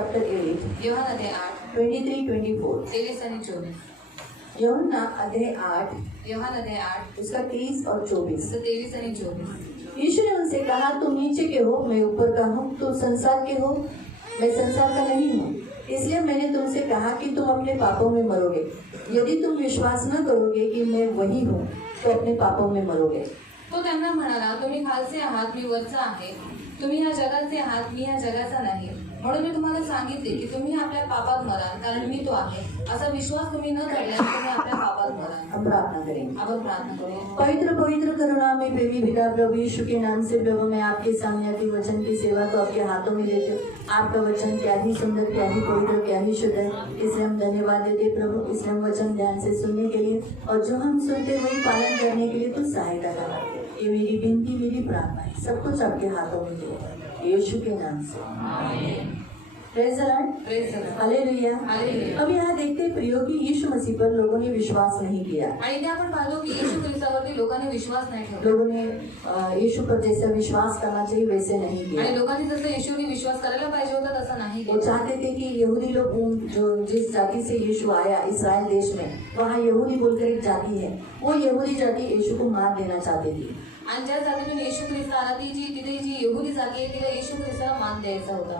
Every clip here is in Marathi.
chapter 8, యోహాను అధ్యాయం 8 23-24. 23 आणि 24. यूहन्ना अध्याय 8 యోహాను అధ్యాయం 8 उसका 30 और 24. 23 आणि 24. यीशु ने उनसे कहा, तुम नीचे के हो, मैं ऊपर का हूँ। तुम संसार के हो, मैं संसार का नहीं हूँ। इसलिए मैंने तुमसे कहा कि तुम अपने पापों में मरोगे। यदि तुम विश्वास न करोगे कि मैं वही हूँ, तो अपने पापों में मरोगे। तो त्यांना म्हणाला, तुम्ही खालचे आहात, मी वरचा आहे. तुम्ही या जगाचे आहात, मी या जगाचा नाही. म्हणून मी तुम्हाला सांगितले की तुम्ही आपल्या पापात मराल, कारण मी तो आहे. असा विश्वास तुम्ही न धरल्यास तुम्ही आपल्या पापात मराल. हम प्रार्थना करेंगे। आपण प्रार्थना करूया. पवित्र पवित्र करुणा में प्रेमी पिता प्रभु यीशु के नाम से प्रभु मैं आपके सामने आपके वचन की सेवा को आपके हाथों में देते हूँ। आपका वचन क्या ही सुंदर, क्या ही पवित्र, क्या ही शुद्ध है। इसलिए हम धन्यवाद देते प्रभु। इसलिए हम वचन ध्यान से सुनने के लिए और जो हम सुनते वही पालन करने के लिए तो सहायता करना। ये मेरी विनती, मेरी प्रार्थना है। सब कुछ आपके हाथों में दे, यीशु के नाम से आमीन। Praise the Lord, praise the Lord. Hallelujah. Hallelujah. अब यहाँ देखते हैं प्रियो कि यीशु मसीह पर लोगों ने विश्वास नहीं किया। आणि इथे आपण पाहतो की येशू ख्रिस्तावरती लोकांनी विश्वास नाही ठेवला. लोगों ने यीशु पर जैसा विश्वास करना चाहिए वैसे नहीं किया। आणि लोकांनी जसं येशूने विश्वास करायला पाहिजे होता तसा नाही वो केला. चाहते थे कि यहूदी लोग जो जिस जाति से यीशु आया इस्राएल देश में, वहाँ यहूदी बोलकर एक जाति है, वो यहूदी जाति यीशु को मार देना चाहती थी। आणि ज्या जातीतून येशू ख्रिस्त आला तिथे जी यहुदी जाती आहे तिला येशू ख्रिस्ताला मान द्यायचा होता.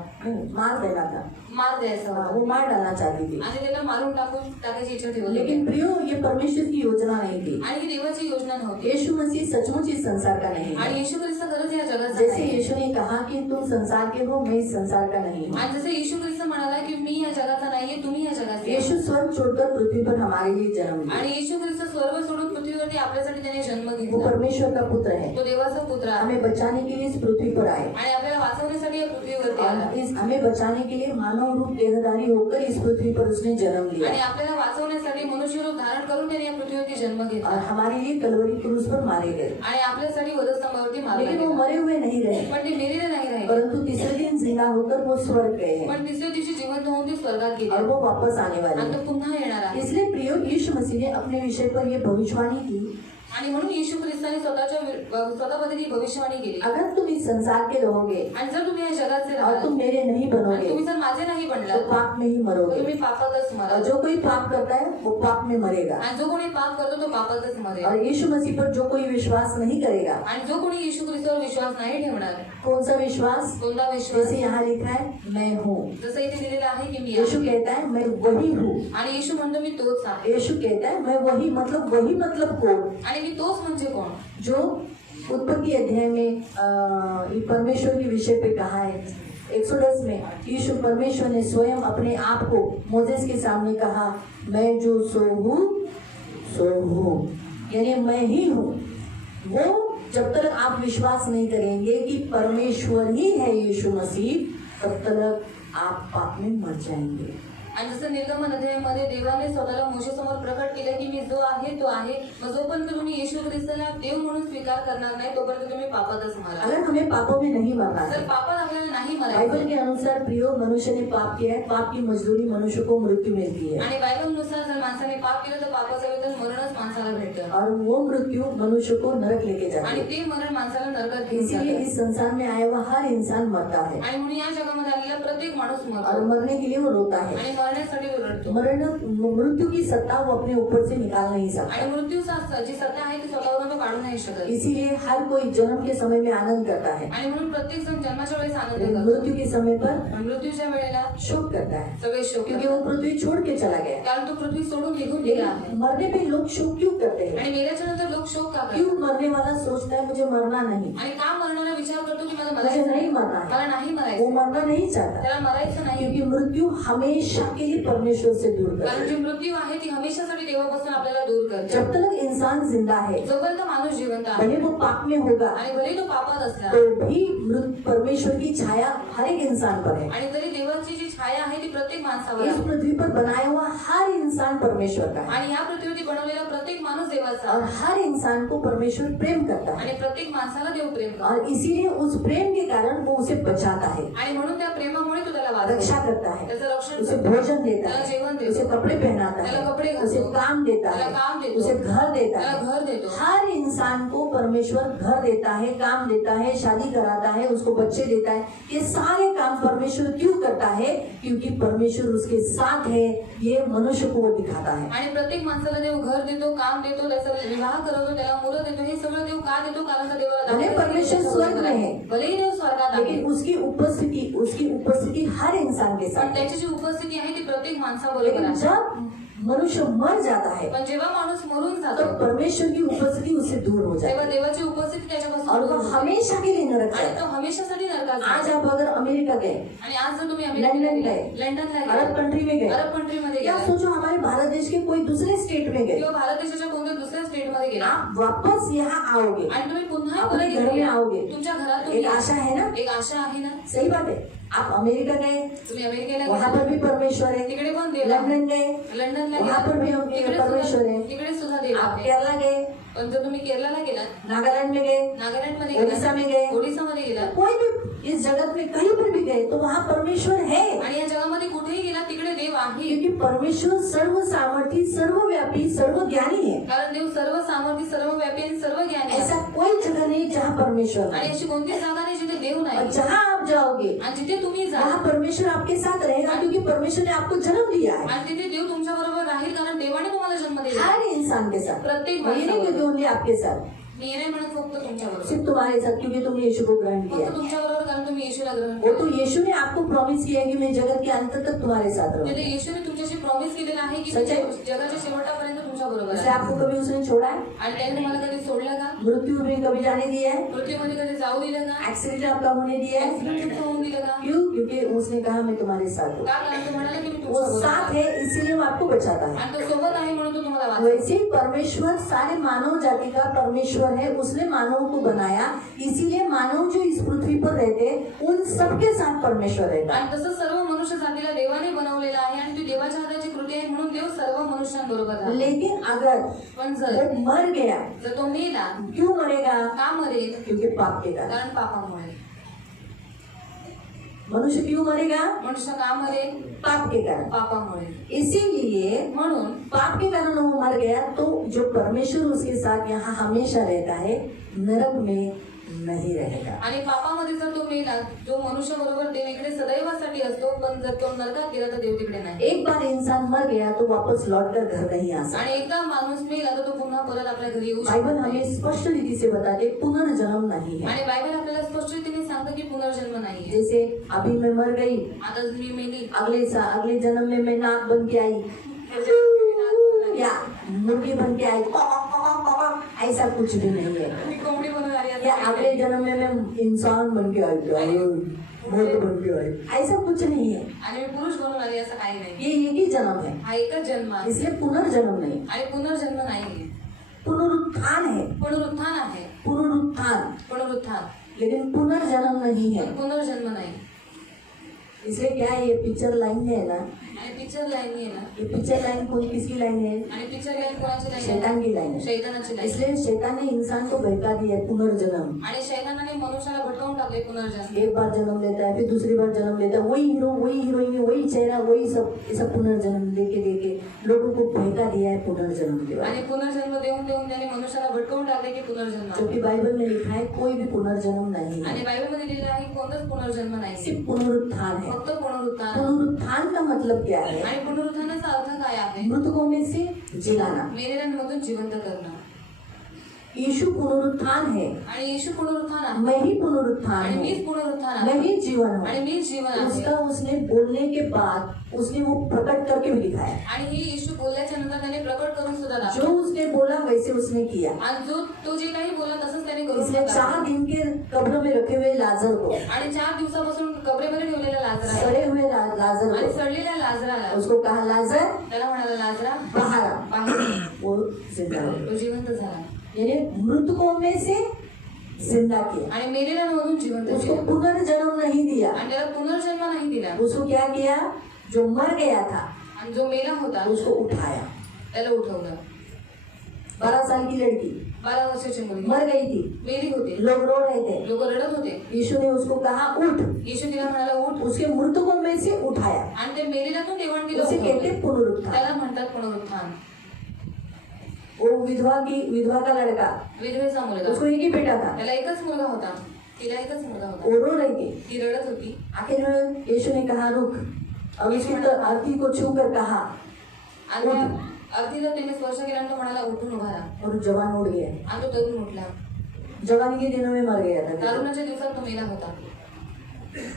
मार देना था, मार द्यायचा होता. वो मार डालना चाहती थी। आणि त्याला मारून टाकायची इच्छा ठेवली. लेकिन प्रियो ये परमेश्वर की योजना नहीं थी। आणि ही देवाची योजना नव्हती. यीशु मसीह सचमुच इस संसार का नहीं है। आणि येशू ख्रिस्त खरंच या जगाचा जैसे नाही. यीशु ने कहा कि तुम संसार के हो, मैं इस संसार का नहीं हूँ। आणि जसे येशू ख्रिस्त म्हणाला की मी या जगाचा नाहीये, तुम्ही या जगाचे. यीशु स्वर्ग छोड़कर पृथ्वी पर हमारे लिए जन्म लिया। आणि येशू ख्रिस्त स्वर्ग सोडून पृथ्वीवरती आपल्यासाठी त्याने जन्म वो घेतला. परमेश्वर का पुत्र है। तो देवाचा पुत्र आहे. हमें बचाने के लिए इस पृथ्वी पर आए आणि आपल्याला वाचवण्यासाठी या पृथ्वीवरती आला. और इस हमें बचाने के लिए मानव रूप देहधारी होकर इस पृथ्वी पर उसने जन्म लिया आणि आपल्याला वाचवण्यासाठी मनुष्य रूप धारण करून त्याने या पृथ्वीवरती जन्म और घेतला. हमारे लिए कलवरी क्रूस पर मारे गए। आणि आपल्यासाठी वधस्तंभावरती मारला लेकिन वो गेला. मरे हुए नहीं रहे, पण ते मेलेले नाही राहिले. परंतु तीसरे दिन जिंदा होकर वो स्वर्ग गए हैं पण तिसऱ्या दिवशी जिवंत होऊन ते स्वर्गात गेले. और वो वापस आने वाले आणि हैं। तो पुन्हा येणार आहे. इसलिए प्रियो यीशु मसीह ने अपने विषय पर ये भविष्यवाणी की, आणि म्हणून येशू ख्रिस्ताने स्वतःबद्दल ही भविष्यवाणी केली. अगर तुम इस संसार के रहोगे आणि जर तुम्ही या जगाचे और राहाल तुम मेरे नहीं आणि बनोगे तुम्ही जर माझे नाही तो बनलात पाप में ही तर मरोगे। तुम्ही पापातच और मराल. जो कोई पाप करता है वो पाप में मरेगा। आणि जो कोणी पाप करतो तो पापातच मरेल. और यीशु मसीह पर जो कोई विश्वास नहीं करेगा, आणि जो कोणी येशू ख्रिस्तावर विश्वास नाही ठेवणार, कौन सा विश्वास? कोणता विश्वास? जैसे यहाँ लिखा है, मैं हूँ। जसं इथे दिलेलं आहे की मी यीशु आहे. कहता है मैं वही हूँ। आणि येशू म्हणतो मी तोच आहे. यीशु कहता है मैं वही मतलब कौन? आणि मी तोच म्हणजे कोण? जो उत्पत्ति अध्याय में परमेश्वर के विषय पे कहा है। 110 में यीशु परमेश्वर ने स्वयं अपने आप को मोसेस के सामने कहा, मैं जो सो हूँ, यानी मैं ही हूँ। वो जब तक आप विश्वास नहीं करेंगे कि परमेश्वर ही है यीशु मसीह, तब तक आप पाप में मर जाएंगे। आणि जसं निर्गमन अध्यायामध्ये देवाने स्वतःला मोशेसमोर प्रकट केलं की मी जो आहे तो आहे. मग जोपर्यंत तुम्ही येशू ख्रिस्ताला देव म्हणून स्वीकार करणार नाही तोपर्यंत तुम्ही पापातच मराल. अगर हमें पापों में नहीं मरना जर है, पापात आपल्याला नाही बाइबल मरायचं के अनुसार प्रियो मनुष्य ने पाप किया है, पाप की मजदूरी मनुष्य को मृत्यु मिलती है आणि बायबलनुसार जर माणसाने पाप केलं तर पापाचं वेतन मरणच माणसाला भेटतं. और वो मृत्यु मनुष्य को नरक लेके जाती आणि है। ते मरण माणसाला नरकात घेऊन इसीलिए जातं. इस संसार में आया हुआ हर इंसान मरता है आणि म्हणून या जगामध्ये आलेला प्रत्येक माणूस और मरतो मरने के लिए वो रोता है। आणि मरण्यासाठी रडतो. मृत्यु की सत्ता वो अपने ऊपर से निकाल नहीं सकता। आणि मृत्यू जी सत्ता आहे ती स्वतःवरून तो काढू नाही शकत. इसीलिए हर कोई जन्म के समय में आनंद करता है, आणि म्हणून प्रत्येक जण जन्माच्या वेळेस आनंद करतो. मृत्यु के समय पर आणि मृत्यूच्या वेळेला शोक करता है, सगळे शोक क्योंकि करतात. वो पृथ्वी छोड़ के चला गया। कारण तो पृथ्वी सोडून निघून गेला आहे. लेकिन मरने पे लोग शोक क्यों करते हैं? आणि मेल्याच्या नंतर लोक शोक का क्यों करतात? मरने वाला सोचता है मुझे मरना नहीं, आणि का मरणारा विचार करतो की मला मुझे मरायचं नहीं नाही, मरना है, मला नाही वो मरायचं, मरना नहीं चाहता, त्याला मरायचं नाही. क्योंकि मृत्यु हमेशा के लिए परमेश्वर से दूर करता कारण है। जी मृत्यू आहे ती हमेशासाठी देवापासून आपल्याला दूर करते. जब तक इंसान जिंदा है, जोपर्यंत माणूस जिवंत आहे भले वो पाप में होगा आणि भले तो पापात असला तो भी परमेश्वर की छाया हर एक इंसान पर है। आणि तरी देवाची जी छाया आहे ती प्रत्येक माणसावर इस आहे. पृथ्वी पर बनाया हुआ हर इंसान परमेश्वर का है आणि ह्या पृथ्वीवरती बनवलेला प्रत्येक माणूस देवाचा और आहे. हर इंसान को परमेश्वर प्रेम करता है आणि प्रत्येक माणसाला देव प्रेम करतो. और इसीलिए उस प्रेम के कारण वो उसे बचाता है, आणि म्हणून त्या प्रेमामुळे तो त्याला रक्षा वाचवतो, करता है, त्याचं रक्षण उसे करतो, भोजन देता त्याला है, जेवण देतो, उसे कपड़े पहनाता त्याला है, कपडे घालतो, उसे काम देता त्याला है, काम देतो, उसे घर देता त्याला है। घर देतो. हर इंसान को परमेश्वर घर देता है, काम देता है, शादी कराता है, उसको बच्चे देता है, ये सारे काम काम परमेश्वर क्यों करता है? क्योंकि परमेश्वर उसके साथ है, ये मनुष्य को वो दिखाता है। आणि प्रत्येक माणसाला देव घर देतो, काम देतो, त्याचा विवाह करवतो, त्याला मुलं देतो, हे सगळं देव का देतो? कारण का देवाला भले परमेश्वर स्वर्ग में है, भलेही देव स्वर्गात आहे, लेकिन उसकी उपस्थिति हर इंसान के पण साथ है। त्याची जी उपस्थिती आहे ती प्रत्येक माणसाबरोबर लेकिन आहे। जब मनुष्य मर जाता है पण जेव्हा माणूस मरून तो जातो परमेश्वर की उपस्थिति उससे दूर हो तेव्हा जाती है देवाची उपस्थिती त्याच्यापासून और दूर वो होते. हमेशा के लिए नरक आणि जाता तो हमेशासाठी नरकात है। आज जातो. आप अगर अमेरिका गए, आणि आज जर तुम्ही लंडन अमेरिकेला गए, गेले, लंडनला अरब गेले, कंट्री में गए, अरब कंट्रीमध्ये या गेले सोचो हमारे भारत देश के कोई दूसरे स्टेट में गए, किंवा भारत देशाच्या कोणत्या दुसऱ्या स्टेटमध्ये गेला आप वापस यहाँ आओगे, आणि तुम्ही पुन्हा अपने परत घर में येऊन आओगे, तुमच्या घरात एक तुम्ही आशा है ना? एक आशा आहे ना. सही बात है। आप अमेरिका गए, तुम्ही अमेरिकेला वहाँ गेला, पर भी परमेश्वर है। तिकडे पण देव आहे. लंदन गए, लंडनला वहाँ पर भी हम तिकडे परमेश्वर है। तिकडे सुद्धा देव आप आहे. केरला गए, पण जर तुम्ही केरळला गेलात, नागालैंड में गए, नागालँडमध्ये ओडिशा में गए, ओडिसामध्ये गेलात कोई भी इस जगत में कहीं पर भी गए तो वहाँ परमेश्वर है, आणि या जगामध्ये कुठेही गेला तिकडे देव आहे. क्योंकि परमेश्वर सर्व सामर्थी, सर्वव्यापी, सर्वज्ञानी है। कारण देव सर्व सामर्थ्य, सर्वव्यापी आणि सर्व ज्ञानी आहे. ऐसा कोई जगह नहीं जहाँ परमेश्वर आणि नहीं। अशी कोणतीच जागा नाही जिथे देव और नाही. जहाँ आप जाओगे आणि जिथे तुम्ही जा वहाँ परमेश्वर आपके साथ रहेगा, क्योंकि परमेश्वर ने आपको जन्म दिया है। आणि तिथे देव तुमच्या बरोबर राहील कारण देवाने तुम्हाला जन्म दिला. हर इंसान के साथ, प्रत्येक ये नहीं माणसाबरोबर. कि ओनली आपके साथ, मी नाही म्हणत फक्त तुमच्या बरोबर, सिर्फ तुम्हारे साथ, क्योंकि तुमने यीशु को ग्रहण किया फक्त है। तुमच्या बरोबर कारण तुम्ही येशूला ग्रहण वो केलं. तो यीशु ने आपको प्रॉमिस किया है कि मैं जगत के अंत तक तुम्हारे साथ तिथे रहूंगा। येशूने तुमच्याशी प्रॉमिस केलेला आहे की मी सच्चाई. जगाच्या शेवटापर्यंत तुमच्या बरोबर इसलिए आहे. आपको कभी उसने छोड़ा है? आणि त्याने तुम्हाला कधी सोडलं का? मृत्यु में कभी जाने दिया है? मृत्यूमध्ये कधी जाऊ दिलं का? एक्सीडेंट आपका होने दिया है? ऍक्सिडेंट होऊन दिलं का? क्यों? क्योंकि उसने कहा मैं तुम्हारे साथ हूँ। का? कारण तो म्हणाला की मी वो तुमच्या बरोबर साथ आहे. है, इसीलिए वो आपको बचाता है। आणि तो सोबत आहे म्हणून तो तुम्हाला वाचवतो. वैसे ही परमेश्वर सारे मानव जाति का परमेश्वर है, उसने मानव को बनाया, इसीलिए मानव जो इस पृथ्वी पर रहते हैं उन सबके साथ परमेश्वर रहता है। आणि तसं सर्व मनुष्य जातीला देवाने बनवलेलं आहे आणि ती देवाच्या हाताची कृती आहे म्हणून देव सर्व मनुष्यांबरोबर राहतो. लेकिन अगर पण जर वो मर गया, जर तो मेला क्यों मरेगा? का मरेल? क्योंकि पाप के कारण। कारण पापामुळे. मनुष्य क्यों मरेगा? मनुष्य का मरेल? पाप के कारण। पापामुळे. इसीलिए म्हणून पाप के कारण वो मर गया, तो जो परमेश्वर उसके साथ यहाँ हमेशा रहता है, नरक में नहीं रहेगा। आणि पापामध्ये जर तो मेला, जो मनुष्य बरोबर देव इकडे सदैवासाठी असतो, पण जर तो नरकात गेला तर देव तिकडे नाही. एक बार इंसान मर गया तो वापस लौटकर घर नहीं आ सकता। आणि एकदा माणूस मेला तर तो पुन्हा परत आपल्या घरी येऊ बाइबल शकतो. हमें स्पष्ट रीति से बताते पुनर्जन्म नहीं है। आणि बायबल आपल्याला स्पष्ट रीतीने सांगतं की पुनर्जन्म नाहीये. जैसे अभी मैं मर गई, आता मी मेली, अगले जन्म में मैं नाक बन के आई या मुर्गी बन के आई, ऐसा कुछ भी नहीं है। मी कोंबडी बनून आली असं या काही अगले नाही. जन्म में मैं इंसान बन के आई, मर्द बन के आई, ऐसा कुछ नहीं है। आणि मी पुरुष बनून आली असं काही नाही. ये एक ही जन्म है, हा एकच जन्म आहे इसलिए पुनर्जन्म नहीं, आणि पुनर्जन्म नाहीये. पुनरुत्थान है। पुनरुत्थान आहे. पुनरुत्थान, पुनरुत्थान, लेकिन पुनर्जन्म नहीं है। पण पुनर्जन्म नाही. इसलिए क्या है, ये पिक्चर लाइन है ना, आणि पिक्चर लाईन आहे ना, ये पिक्चर लाइन कोई किसकी लाइन है? आणि पिक्चर लाईन कोणाची लाईन आहे? शैतान की लाइन है। शैतानाची लाईन. इसलिए शैतान ने इंसान को बहका दिया है पुनर्जन्म। आणि शैतानाने मनुष्याला भटकावून टाकले पुनर्जन्म. एक बार जन्म लेता है, फिर दूसरी बार जन्म लेता है, वही हीरो, वही हीरोइन, वही चेहरा, वही सब, ये सब पुनर्जन्म लेके लेके लोगों को बहका दिया है पुनर्जन्म के बाद। आणि पुनर्जन्म देऊन देऊन त्याने मनुष्याला भटकावून टाकले की पुनर्जन्म आहे. जबकि बाइबल में लिखा है कोई भी पुनर्जन्म नहीं आणि है, बायबलमध्ये लिहिलं आहे कोणताच पुनर्जन्म नाही. सिर्फ पुनरुत्थान है। फक्त पुनरुत्थान. पुनरुत्थान का मतलब क्या है? आणि पुनरुत्थानाचा अर्थ काय आहे? मृतकों में से जिलाना। मेलेल्यांमधून जिवंत करणं. यीशु पुनरुत्थान है, आणि येशू पुनरुत्थान आहे. मैं ही पुनरुत्थान आणि हूँ, मीच पुनरुत्थान मैं आहे. ही जीवन हूँ। आणि मीच जीवन आहे. उसका उसने बोलने के बाद उसने वो प्रकट करके भी दिखाया। आणि ही येशू बोलल्याच्या नंतर त्याने प्रकट करून सुद्धा जो दाखवलं. उसने बोला वैसे उसने किया। आणि जो तो जे काही बोला तसंच त्याने करून इसने दाखवलं. 4 दिन के कब्र में रखे हुए लाजर को, आणि 4 दिवसापासून कबरेमध्ये ठेवलेला लाजरा आहे. सड़े हुए लाजर आणि को, सडलेल्या लाजराला उसको कहा लाजर त्याला म्हणाला लाजरा बाहर आ, बाहेर. वो जिंदा हो तो जिवंत झाला. यानी मृतकों में से जिंदा किया। आणि मेलेल्यांमधून जिवंत उसको केलं. पुनर्जन्म नहीं दिया, आणि त्याला पुनर्जन्म नाही दिला. उसको क्या किया? जो मर गया था आणि जो मेला होता उसको उठाया। त्याला उठवलं. 12 साल की लड़की 12 वर्षाची मुलगी मर गई थी, मेली होती. लोग रो रहे थे, लोक रडत होते. यीशु ने उसको कहा उठ, येशू तिला म्हणाला उठ. उसके मृतकों में से उठाया। आणि ते मेलेल्यातून देवाण दिलं उसे कहते उठवलं. पुनरुत्थान। त्याला म्हणतात पुनरुत्थान. वो विधवा का लड़का, विधवेचा मुलगा, उसको एक ही बेटा था, त्याला एकच मुलगा होता. तिला एकच मुलगा होता. वो रो रही थी. ती रडत होती. आखिर में यीशु ने कहा रुक, और उसकी तो अर्थी को छू कर कहा आणि अर्थीला त्याने स्पर्श केल्यानंतर म्हणाला उठून उभा राहा. और जवान उड़ गया. आणि तो तरुण उठला. जवानी के दिनों में मर गया था. तारुण्याच्या दिवसात तो मेला होता.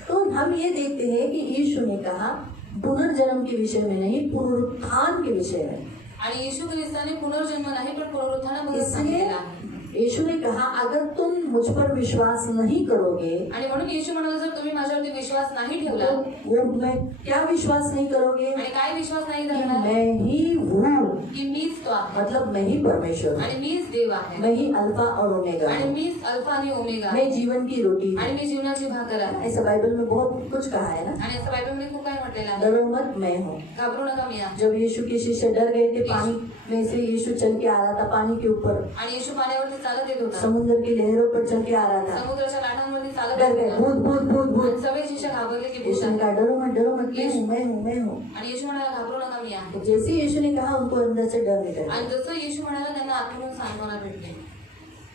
तो हम ये देखते हैं कि यीशु ने कहा पुनर्जन्म के विषय में नहीं, पुनरुत्थान के विषय में. आणि येशू ख्रिस्ताने पुनर्जन्म नाही पण पुनरुत्थानाबद्दल इसलिए सांगितलेलं आहे. यीशु ने कहा अगर तुम मुझ पर विश्वास नहीं करोगे, आणि म्हणून येशू म्हणाला जर तुम्ही माझ्यावरती विश्वास नाही ठेवला, तो वो मैं क्या विश्वास नहीं करोगे आणि काय विश्वास नाही कि धरणार मैं ही हूँ, की मीच तो आहे मतलब मैं ही परमेश्वर हूँ, आणि मीच देव आहे मैं ही अल्फा और ओमेगा आणि हूँ, मीच अल्फा आणि ओमेगा मैं जीवन की रोटी आणि हूँ. मी जीवनाची भाकर आहे. ऐसा बाइबल में बहुत कुछ कहा है ना. आणि असं बायबलमध्ये खूप काय म्हटलेलं आहे. डरो मत, मैं हूँ. घाबरू नका मी आहे. जब यीशु के शिष्य डर गए थे, पानी में से यीशु चल के आ रहा था, पानी के ऊपर आणि येशू पाण्यावरती चालत येत होता. समुद्र की लहरों पर चल के आ रहा था. समुद्राच्या लाटांवरती चालत डर येत गए, होता. भूत भूत भूत भूत. आणि सगळे शिष्य घाबरले की भूत यीशु ने आहे. कहा डरो मत, मैं हूँ, मैं हूँ, मैं हूँ. आणि येशू म्हणाला घाबरू नका मी आहे. तो जैसे यीशु ने कहा उनको अंदर से डर निकल गया. आणि जसं येशू म्हणाला त्यांना आत्मून सांत्वना भेटली.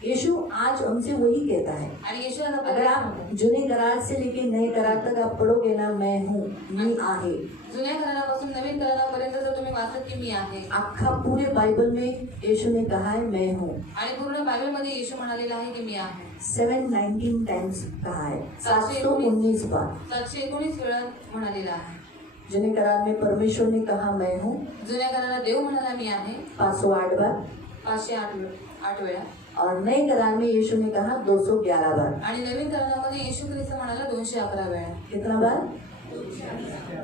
यीशु आज हमसे वही कहता है. आणि येशू आता अगर आप जुने करार से लेके नए करार तक आप पढ़ोगे ना, मैं हूँ, मी आहे, जुन्या करारापासून नवीन करारापर्यंत जर तुम्ही वाचत की मी आहे, आखा पूरे बाइबल में यीशु ने कहा है मैं हूँ. आणि पूर्ण बायबलमध्ये येशू म्हणालेला आहे की मी आहे. 719 टाइम्स कहा है, 719 बार. 719 वेळा म्हणालेला आहे. जुने करार में परमेश्वर ने कहा मैं हूँ जुन्या करारात देव म्हणाला मी आहे 508 बार, 508 वेळा. और नए करार में यीशु ने कहा 211 बार. आणि नवीन करारामध्ये येशू ख्रिस्त म्हणाला 211 वेळा. कितना बार?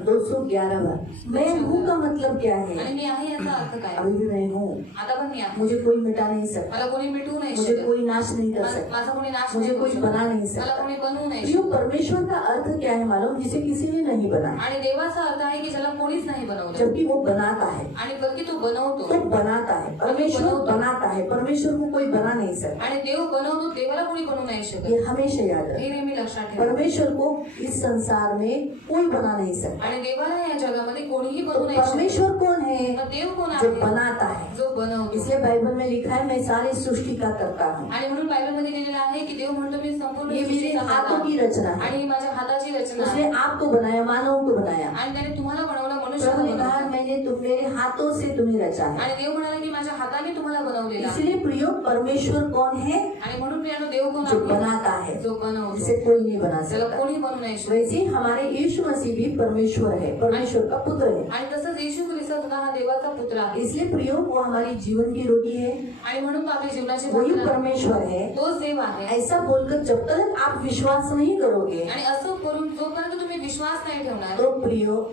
211 बार. मैं हूँ का मतलब क्या है? आणि मी आहे याचा अर्थ काय? अभी भी मैं हूँ. आता पण मी आहे. मुझे कोई मिटा नहीं सकता, मला कोणी मिटवू नाही मुझे शकत. कोई नाश नहीं कर सकता, माझा कोणी नाश मुझे नाही कोई करू बना शकत. नहीं मला सकता. कोणी बनवू नाही यो शकत. परमेश्वर का अर्थ क्या है मालूम? जिसे किसी ने नहीं बनाया, आणि देवाचा अर्थ आहे की ज्याला कोणीच नाही बनवलं. जबकि वो बनाता है. आणि बल्कि तो बनवतो. तो बनाता है, परमेश्वर बनाता है. परमेश्वर को कोई बना नहीं सकता. आणि देव बनवतो, देवाला कोणी बनवू नाही शकत. ये हमेशा याद रखें. हे नेहमी लक्षात ठेवा. परमेश्वर को इस संसार में कोई बना नहीं सकता. आणि देवाला या जगामध्ये कोणीही तो बनवू नाही शकत. परमेश्वर कौन है? मग देव कोण जो आहे? बनाता है. जो बनवतो. इसलिए बाइबल में लिखा है मैं सारी सृष्टि का करता हूँ. आणि म्हणून बायबलमध्ये लिहिलेलं आहे की देव म्हणतो मी संपूर्ण ये मेरे सृष्टीचा हाथों करता. की रचना है. आणि ही माझ्या हाताची रचना उसने आहे. आपको बनाया, मानव को बनाया. आणि त्याने तुम्हाला बनवलं, मनुष्याला प्रभु ने कहा बनवलं. मैंने तुम मेरे हाथों से तुम्हें रचा है. आणि देव म्हणाला की माझ्या हाताने तुम्हाला बनवलेला आहे. इसलिए प्रियो परमेश्वर कौन है? आणि म्हणून प्रियानो देव कोण जो आहे? बनाता है, जो बनवतो. जिसे कोई नहीं बना त्याला सकता. कोणी बनवू नाही शकत. वैसे ही हमारे यीशु मसीह भी परमेश्वर है, परमेश्वर का पुत्र है. आणि तसंच येशू ख्रिस्त सुद्धा हा देवाचा पुत्र आहे. इसलिए प्रियो वो हमारी जीवन की रोटी है, आणि म्हणून तो आपल्या जीवनाची वही भाकर आहे. परमेश्वर है. तोच देव आहे. ऐसा बोलकर जब तक आप विश्वास नहीं करोगे, आणि असं करून जोपर्यंत तुम्ही विश्वास नाही ठेवणार, तो प्रियो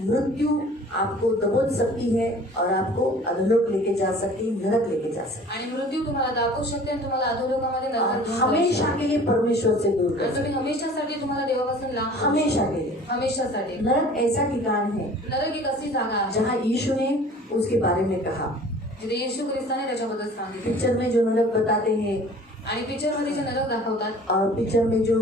मृत्यु आपको दबोच सकती है और आपको अधोलोक लेके जा सकती है, नरक लेके जा सकती आणि मृत्यू तुम्हाला दाखवू शकते आणि तुम्हाला अधोलोकामध्ये है. नरकात और घेऊन जाऊ हमेशा शकते. के लिए परमेश्वर से दूर कर आणि सकती तुम्ही हमेशासाठी तुम्हाला देवापासून लांब करू हमेशा शकता. के लिए. हमेशासाठी. नरक ऐसा ठिकाण है नरक एक अशी जागा आहे जहाँ यीशु ने उसके बारे में कहा. जिथे येशू ख्रिस्ताने त्याच्याबद्दल सांगितले. पिक्चर में जो नरक बताते हैं, आणि पिक्चर मध्ये जे नरक दाखवतात, और पिक्चर में जो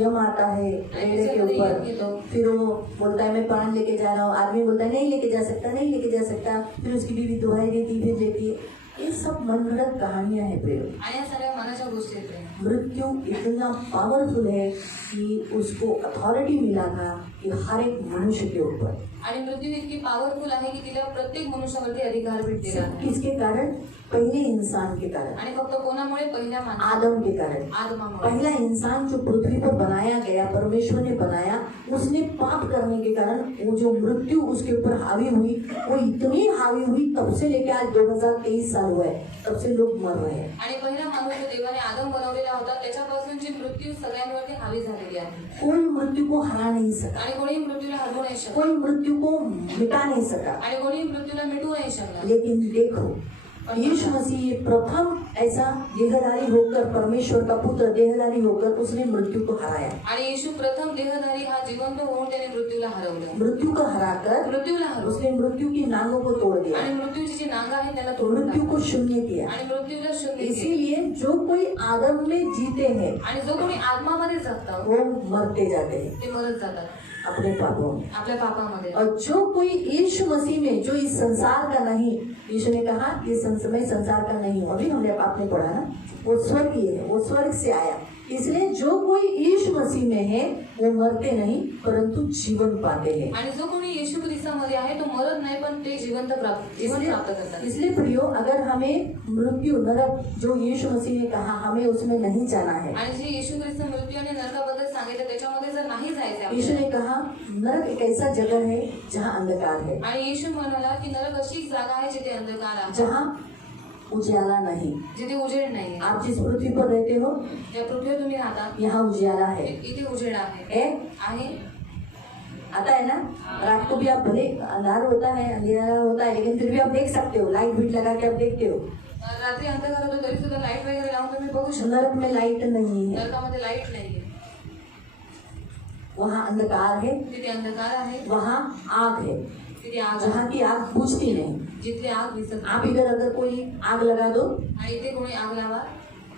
यम आता है रेड़े के ऊपर, फिर वो बोलता है मैं प्राण लेके जा रहा हूँ, आदमी बोलता है नहीं लेके जा सकता, नहीं लेके जा सकता, फिर उसकी बीवी दुहाई देती, फिर लेती है. ये सब मनगढ़ंत कहानियां हैं प्रियो. आणि या सगळ्या मनाच्या गोष्टी आहेत. मृत्यु इतना पावरफुल है कि उसको अथॉरिटी मिला था कि हर एक मनुष्य के ऊपर. आणि मृत्यू इतकी पॉवरफुल आहे की तिला प्रत्येक मनुष्यावरती अधिकार भेटलेला सिर्फ आहे. किसके कारण? पहले इंसान के कारण, आणि फक्त कोणामुळे? पहिल्या माणसा आदम के कारण. आदमामुळे. पहला इंसान जो पृथ्वी पर बनाया गया, परमेश्वर ने बनाया, उसने पाप करने के कारण वो जो मृत्यु उसके ऊपर हावी हुई, वो इतनी हावी हुई तब से लेकर आज 2023 साल हुआ है, तब से लोग मर रहे हैं. आणि पहिला माणूस जो देवाने आदम बनवलेला होता त्याच्यापासूनची मृत्यू सगळ्यांवरती हावी झालेली आहे. कोई मृत्यू को हरा नहीं सका, आणि कोणी मृत्यूला हरवू नाही शकत. कोई मृत्यु को मिटा नहीं सका. आणि कोणी मृत्यूला मिटवू नाही शकणार. लेकिन देखो यीशु मसीह ये प्रथम ऐसा देहधारी होकर, परमेश्वर का पुत्र देहधारी होकर उसने मृत्यु को हराया. आणि येशू प्रथम देहधारी हा जिवंत होऊन त्याने मृत्यूला हरवलं. मृत्यु को हराकर मृत्यूला हरवलं. उसने मृत्यु की नांगों को तोड़ दिया, आणि मृत्यूची जी नांग आहे त्याला तोडून मृत्यू टाकलं. को शून्य किया. आणि मृत्यूला शून्य केलं. इसीलिए जो कोई आदम में जीते हैं आणि जो कोणी आत्मामध्ये जगतं वो मरते जाते हैं ते मरत जातात अपने पापों में. आपल्या पापामध्ये. और जो कोई यीशु मसीह में, जो इस संसार का नहीं, यीशु ने कहा कि मैं संसार का नहीं हूँ, अभी हमने आपने पढ़ा ना, वो स्वर्गीय है, वो स्वर्ग से आया. इसलिए जो कोई यीशु मसीह में है वो मरते नहीं परंतु जीवन पाते हैं। आणि जो कोणी येशू ख्रिस्तामध्ये आहे तो मरत नाही पण ते जीवन प्राप्त करतात. इसलिए प्रियो, अगर हमें मृत्यु नरक जो यीशु मसीह ने कहा हमें उसमें नहीं जाना है, आणि जे येशू ख्रिस्त मृत्यू आणि नरकाबद्दल सांगितलं त्याच्यामध्ये जर नाही जायचं यीशु आपल्याला, ने कहा नरक एक ऐसा जगह है जहाँ अंधकार है, आणि येशू म्हणाला की नरक अशी एक जागा आहे जिथे अंधकार आहे, जहाँ उजाला नहीं। जिथे उजेड नाही. आप जिस पृथ्वी पर रहते हो ज्या पृथ्वीवर तुम्ही राहता यहाँ उजाला है, इथे उजेड आहे. है? आता है ना? रात को भी आप भले अंधार होता है, अंधेरा होता है, लेकिन फिर भी आप देख सकते हो, लाइट बीट लगा के आप देखते हो। रात्री अंधकार होतो तरी सुद्धा लाईट वगैरे लावून तुम्ही बघू शकता. नरक में लाइट नहीं है, नरकामध्ये लाईट नाहीये, वहाँ अंधकार है, तिथे अंधकार आहे, वहाँ आग है, तिथे आग आहे, जहाँ की आग बुझती नहीं। जिथली आग विसरत आप इधर अगर कोई आग लगा दो, आणि इथे कोणी आग लावा,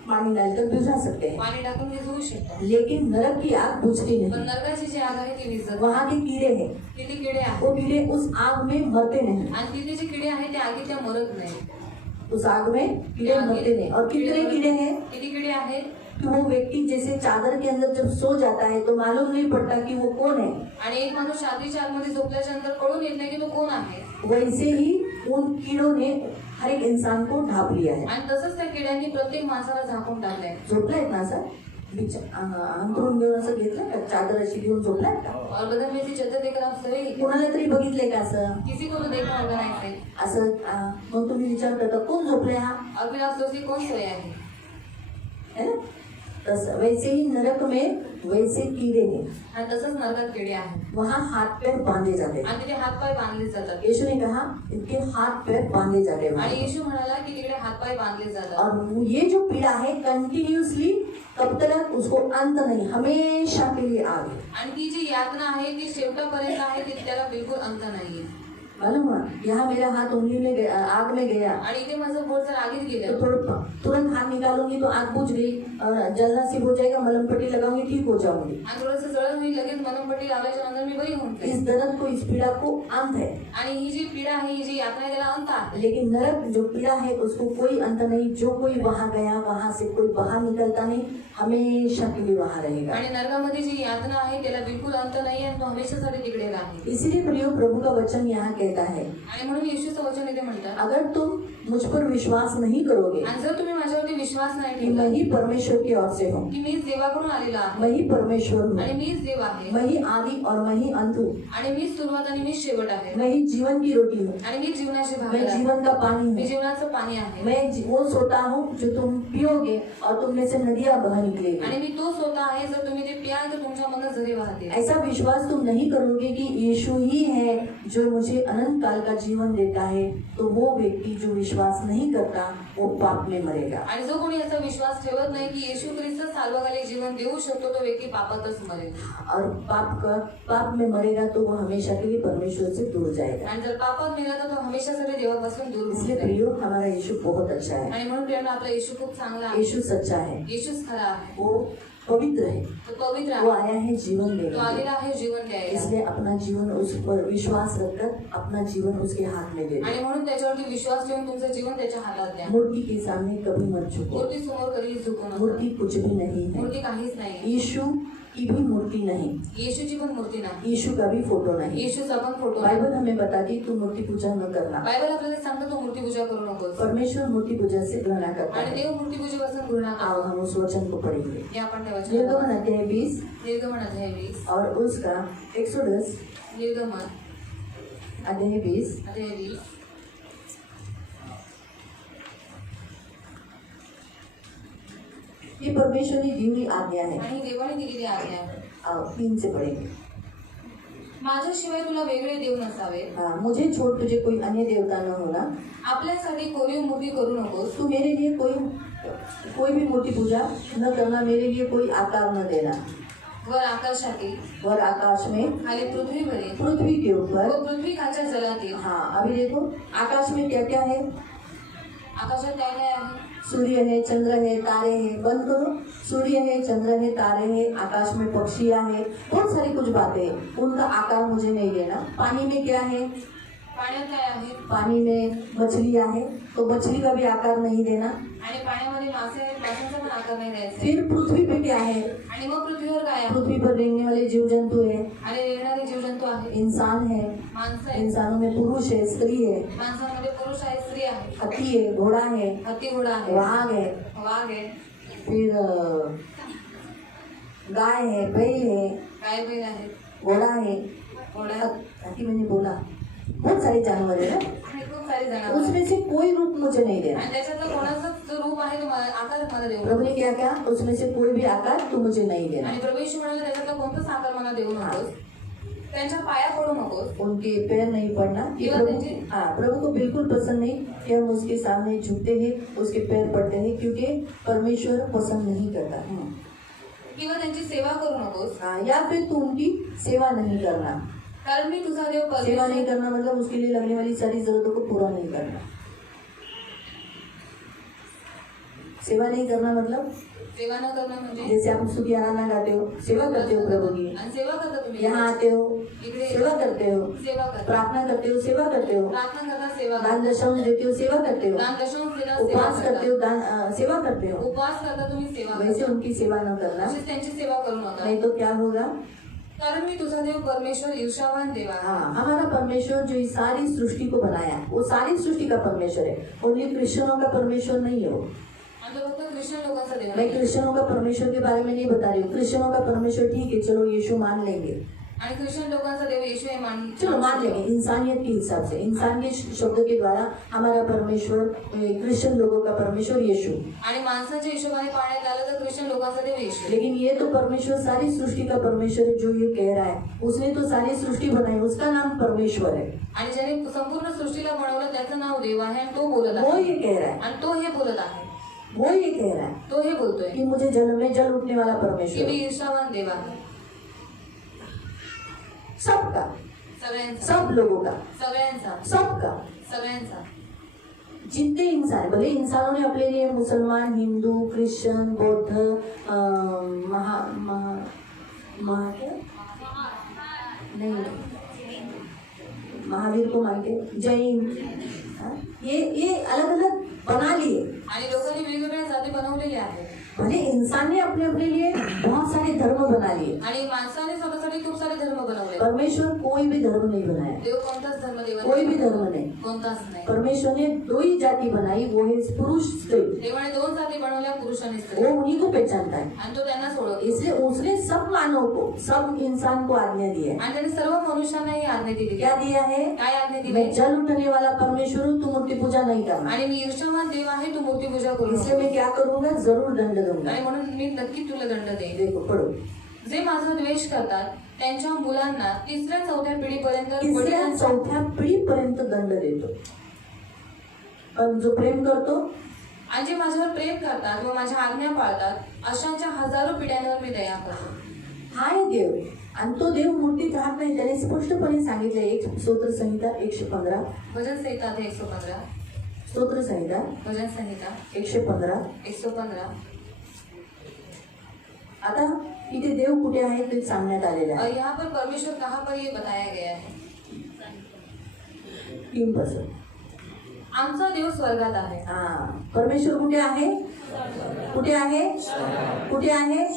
पानी डालकर बुझा सकते हैं, पाणी टाकून विझवू शकता. लेकिन नरक की आग बुझती पण नहीं। नरकाची जी आग आहे ती विसरत. वहाँ के कीड़े हैं, तिथे किडे आहेत वो कीड़े उस आग में मरते नहीं, आणि तिथे जे किडे आहेत ते आगीत त्या मरत नाही. उस आग में कीड़े मरते नहीं। और कितने कीड़े हैं किती किडे आहेत कि वो व्यक्ति जैसे चादर के अंदर जब सो जाता है तो मालूम नहीं पड़ता कि वो कौन है, आणि एक माणूस चादरीच्या आतमध्ये झोपल्याच्या नंतर कळून येत नाही की तो कोण आहे. वैसे ही उन कीड़ों ने हर एक इंसान को ढाप लिया है। आणि तसंच त्या किड्यांनी प्रत्येक माणसाला झाकून टाकलंय. झोपलायत ना असं अंतरून घेऊन असं घेतलं का, चादर अशी घेऊन झोपलायत का? और बदल में सी चद्दर देकर आप सोए क्या? कोणाला तरी बघितलंय का असं? किसी को तो देखा होगा नहीं से. असं मग तुम्ही विचार करता कोण झोपले हा, और फिर आप सोचिए कौन सोया है. है ना? तसं वैसे ही नरक में वैसे कीड़े हैं, आणि तसंच नरकात किडे आहेत वहाँ हाथ पैर बांधे जाते हैं। आणि तिथे हातपाय बांधले जातात. यीशु ने कहा इनके हाथ पैर बांधे जाते हैं आणि येशू म्हणाला की तिकडे हातपाय बांधले जातात. और ये जो पीड़ा है कंटिन्यूसली कब तक, उसको अंत नहीं, हमेशा के लिए आगे। आणि ती जी यातना आहे ती शेवटापर्यंत आहे, ती त्याला बिलकुल अंत नाहीये. मालूम हुआ, यहाँ मेरा हाथ उंगली में गया, आग में गया आणि इथे माझं बोट जर आगीत तो गेलं तुरंत हाथ निकालूंगी तो आग बुझ गई और जलना सिर्फ हो जाएगा, मलम पट्टी लगाऊंगी ठीक हो जाऊंगी। आणि थोडंसं जळण होईल, लगेच मनमपट्टी लावल्याच्या नंतर मी बरी होऊन जाईल. इस दर्द को, इस पीड़ा को अंत है, आणि ही जी पीडा आहे, ही जी यातना आहे, त्याला अंत आहे. लेकिन नरक जो पीड़ा है उसको कोई अंत नहीं। जो कोई वहाँ गया वहाँ से कोई बाहर निकलता नहीं, हमेशा के लिए वहाँ रहेगा। आणि नरकामध्ये जी यातना आहे त्याला बिलकुल अंत नाही आणि तो हमेशासाठी तिकडे राहील. इसीलिए प्रियो प्रभु का वचन यहाँ कहता है, आणि म्हणून येशूचं वचन इथे म्हणतात, अगर तुम मुझ पर विश्वास नहीं करोगे आणि जर तुम्ही माझ्यावरती विश्वास नाही कि ठेवला मैं ही परमेश्वर की ओर से हूँ, की मीच देवाकडून आलेला आहे मैं ही परमेश्वर आणि हूँ, मीच देव आहे मैं ही आदि और मैं ही अंत हूँ, आणि मीच सुरुवात आणि मीच शेवट आहे मैं ही जीवन की रोटी हूँ, आणि मीच जीवनाची मैं भाकर आहे, जीवन का पानी मी हूँ, जीवनाचं पाणी आहे वो सोता हूँ जो तुम पियोगे और तुम में से नदियाँ बह निकलेगी। आणि मी तो स्वतः आहे, जर तुम्ही ते प्याल तर तुमच्या मनात झरे वाहतील. ऐसा विश्वास तुम नहीं करोगे कि यीशु ही है जो मुझे अनंत काल का जीवन देता है, तो वो व्यक्ति जो विश्वास नहीं करता वो पाप में मरेगा। आणि जो कोणी याचा विश्वास ठेवत नाही की येशू ख्रिस्त सार्वकालिक जीवन देऊ शकतो, तो व्यक्ती पापातच मरेल. और पाप में मरेगा तो वो हमेशा के लिए परमेश्वर से दूर जाएगा। आणि जर पापात मेला तर तो हमेशासाठी देवापासून दूर होऊन इसलिए जाईल. प्रियो हमारा यीशु बहुत अच्छा है, आणि म्हणून प्रियांनो, आपला येशू खूप चांगला आहे. यीशु सच्चा है, येशूच खरा आहे, वो पवित्र है, तो पवित्र वो आहे, आया है जीवन तो देने के आलेला लिए। आहे जीवन द्यायला. इसलिए अपना जीवन उस पर विश्वास रखकर अपना जीवन उसके हाथ में दे दो। आणि म्हणून त्याच्यावरती विश्वास ठेवून तुमचं जीवन त्याच्या हातात द्या. मूर्ति के सामने कभी मत झुको, मूर्ती समोर कधीच झुकू नका. मूर्ति कुछ भी नहीं है, मूर्ती काहीच नाही. यीशु की भी मूर्ति नहीं, येशूची पण मूर्ती नाही, यीशु का भी फोटो नहीं। येशूचा पण फोटो नाही. बाइबल हमें बताती तू मूर्ति पूजा न करना, बायबल आपल्याला सांगतो तू मूर्ती पूजा करू नकोस परमेश्वर मूर्ति पूजा से घृणा करता आणि है। देव मूर्ती पूजेपासून घृणा आओ करतो. हम उस वचन को पढ़ेंगे, हे आपण त्या निर्गमन वचनात अध्याय 20 निर्गमन अध्याय 20 और उसका एक्सोडस निर्गमन अध्याय 20 अध्याय 20 ये परमेश्वर की दी हुई आज्ञा है। आणि देवाने दिलेली आज्ञा आहे. आओ 3 से पढ़ेंगे। माझ्याशिवाय तुला वेगळे देव नसावे, हाँ, मुझे छोड़ तुझे कोई अन्य देवता न होना, आपल्यासाठी कोरीव मूर्ती करू नकोस, तू मेरे लिए कोई भी मूर्ति पूजा न करना, मेरे लिए कोई आकार न देना। वर आकाशातील और आकाश में, खाली पृथ्वीवरील पृथ्वी के ऊपर, व पृथ्वी खालच्या जलातील. हाँ अभी देखो आकाश में क्या क्या है, आकाशात काय काय आहे, सूर्य है, चंद्र है, तारे हैं, बंद करो, सूर्य है, चंद्र है, तारे हैं, आकाश में पक्षियाँ हैं, बहुत सारी कुछ बातें हैं, उनका आकार मुझे नहीं देना। पानी में क्या है, पाण्यात काय आहे पानी में मछली है तो मछली का भी आकार नहीं देना। आणि पाण्यामध्ये मासे आहेत, माशांचा पण आकार नाही द्यायचा। फिर पृथ्वी पे क्या है, आणि मग पृथ्वीवर काय आहे? पृथ्वी पर रहने वाले जीव जंतु है, आणि येणारे जीवजंतू आहे, इंसान है, माणसं आहे, इंसानों में पुरुष है, स्त्री है, माणसांमध्ये पुरुष आहे, स्त्री आहे, हाथी है, घोड़ा है, हत्ती घोडा आहे, वाघ है, वाघ आहे, फिर गाय है, बैल है, गाय बैल आहे, घोड़ा है, घोडा हाथी मैंने बोला बहुत सारे जानवर है ना, आणि खूप सारी जनावर उसमें से कोई रूप मुझे नहीं देना। आणि त्याच्यातलं कोणाचं जो रूप आहे तुम्हाला आकार मला देऊ प्रभु ने क्या क्या, उसमें से कोई भी आकार तू मुझे नहीं देना। आणि प्रभू येशू म्हणाले त्याच्यातला कोणताच आकार मला देऊ नकोस, त्यांच्या पाया पडू नकोस, उनके पैर नहीं पड़ना। कि केवल प्रभु, त्यांचे- हाँ, प्रभु को बिल्कुल पसंद नहीं कि हम उसके सामने झुकते हैं, उसके पैर पड़ते हैं, क्योंकि परमेश्वर पसंद नहीं करता। किंवा त्यांची सेवा करू नकोस, हाँ, या फिर तू उनकी सेवा नहीं करना। कारण मी तुझा देव सेवा नहीं परमेश्वर करना मतलब उसके लिए लगने वाली सारी जरूरतों को पूरा नहीं करना। सेवा नहीं करना मतलब सेवा न करणं म्हणजे जैसे आप स्तुति आराधना गाते हो, सेवा करते हो प्रभु की, आणि सेवा करता तुम्ही यहाँ आते हो इकडे सेवा करते हो, सेवा करता, प्रार्थना करते हो सेवा करते हो, प्रार्थना करता सेवा दान करता, दशांश देते हो सेवा करते हो, दान दशांश देता सेवा उपवास करते करता, हो दान सेवा करते हो। उपवास करता तुम्ही सेवा वैसे करता, उनकी सेवा न करना, तसेच त्यांची सेवा करू नका, नहीं तो क्या होगा। कारण मी तुझा देव परमेश्वर ईर्ष्यावान देव आहे। हाँ, हमारा परमेश्वर जो इस सारी सृष्टि को बनाया वो सारी सृष्टि का परमेश्वर है, ओनली क्रिश्चियनों का परमेश्वर नहीं है वो। आणि तो फक्त ख्रिश्चन लोकांचा देव मैं आहे। क्रिश्चियनों का परमेश्वर के बारे में नहीं बता रही हूँ, क्रिश्चियनों का परमेश्वर ठीक है, चलो यीशु मान लेंगे, आणि ख्रिश्चन लोकांचा देव येशू आहे चलो मान लेंगे इंसानियत के हिसाब से, इंसान के शब्द के द्वारा हमारा परमेश्वर क्रिश्चियन लोगों का परमेश्वर यीशु। आणि माणसाच्या हिशोबाने पाळण्यात आलं तर ख्रिश्चन लोकांचा देव येशू आहे। लेकिन ये तो परमेश्वर सारी सृष्टि का परमेश्वर है जो ये कह रहा है, उसने तो सारी सृष्टि बनाई, उसका नाम परमेश्वर है, आणि ज्याने संपूर्ण सृष्टीला बनवलं त्याचं नाव देव आहे आणि तो बोलत वो आहे ये कह रहा है, आणि तो हे बोलत आहे, वो ये कह रहा है तो हे बोलतोय कि मुझे जल में जल उठने वाला की परमेश्वर मी है। ईर्ष्यावान देव आहे, सबका, सगळ्यांचा, सब लोगों का, सगळ्यांचा, सबका, सगळ्यांचा, जितने इंसान, भले इंसानों ने अपने लिए मुसलमान, हिंदू, क्रिश्चियन, बौद्ध, महा महा महा क्या नहीं, महावीर को मानते, जैन, हाँ, ये अलग अलग बना लिए। आणि लोकांनी वेगवेगळ्या जाती बनवलेल्या आहेत, भले इंसान ने अपने अपने लिए बहुत सारे धर्म बना लिए, आणि माणसाने स्वतःसाठी खूप सारे धर्म बनवले। परमेश्वर कोई भी धर्म नहीं बनाया, देव कोणताच धर्म देव कोई भी धर्म नहीं। कोणताच नाही। परमेश्वर ने दो ही जाति बनाई, वो है पुरुष स्त्री, देवाने दोन जाती बनवल्या, पुरुष आणि स्त्री, वो उन्हीं को पहचानता है। आणि तो त्यांनाच ओळखतो, इसलिए उसने सब मानव को, सब इंसान को आज्ञा दी है। आणि त्याने सर्व मनुष्यांना ही आज्ञा दिली। क्या दिया है? काय आज्ञा दिली? मैं जल उठने वाला परमेश्वर हूँ, तू मूर्ति पूजा नहीं करना। आणि मी ईर्ष्यावान देव आहे, तू मूर्ती पूजा करू इसलिए नको। मैं क्या करूंगा, जरूर दंड दूंगा। आणि म्हणून मी नक्की तुला दंड देईन। देखो पढ़ो, जे माझा द्वेष करतात त्यांच्या मुलांना तिसऱ्या चौथ्या पिढीपर्यंत तिसऱ्या चौथ्या पिढीपर्यंत दंड देतो, पण जो प्रेम करतो, आणि जे माझ्यावर प्रेम करतात व माझ्या आज्ञा पाळतात अशांच्या हजारो पिढ्यांवर मी दया करतो। हाय देव, आणि तो देव मूर्तीत राहत नाही, त्याने स्पष्टपणे सांगितलं। एक स्तोत्र संहिता 115, भजन संहिता 115, स्तोत्र संहिता भजन संहिता 115। 115। आता इथे देव कुठे आहे ते सांगण्यात आलेले और आहे। यहाँ पर परमेश्वर कहाँ पर ये बताया गया है? 3%। आमचा देव स्वर्गात आहे। हा, परमेश्वर कुठे आहे? कुठे आहे? कुठे आहे?